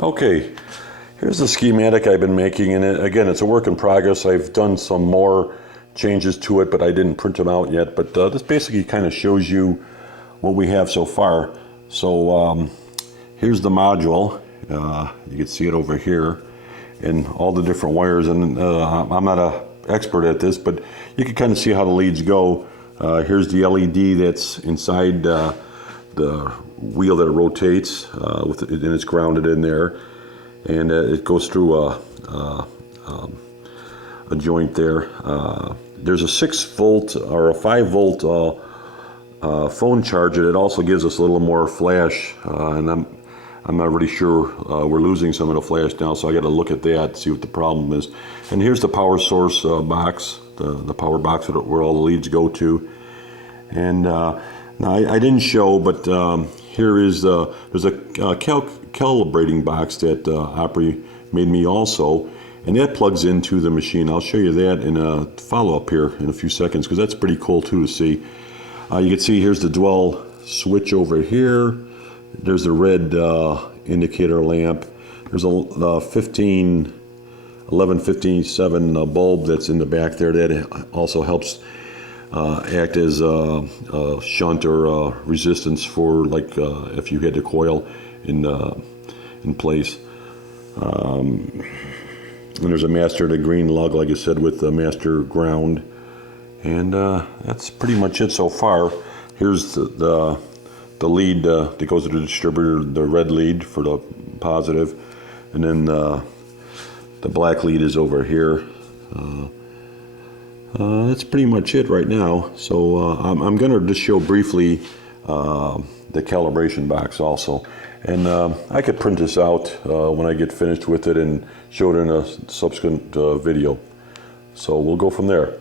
Okay, here's the schematic I've been making, and again, it's a work in progress. I've done some more changes to it, but I didn't print them out yet. But this basically kind of shows you what we have so far. So here's the module. You can see it over here, and all the different wires. And I'm not an expert at this, but you can kind of see how the leads go. Here's the LED that's inside the wheel that rotates, and it's grounded in there, and it goes through a joint there. There's a 6 volt or a 5 volt phone charger that also gives us a little more flash, and I'm not really sure. We're losing some of the flash now, so I got to look at that, see what the problem is. And here's the power source box, the power box where all the leads go to. And now I didn't show, but here is there's a calibrating box that Opry made me also, and that plugs into the machine. I'll show you that in a follow-up here in a few seconds, because that's pretty cool too to see. You can see here's the dwell switch over here. There's the red indicator lamp. There's a 1157 bulb that's in the back there that also helps act as a shunt or resistance for, like, if you had the coil in place. And there's a master to green lug, like I said, with the master ground. And that's pretty much it so far. Here's the lead that goes to the distributor, the red lead for the positive, and then the black lead is over here. That's pretty much it right now. So I'm going to just show briefly the calibration box also. And I could print this out when I get finished with it and show it in a subsequent video. So we'll go from there.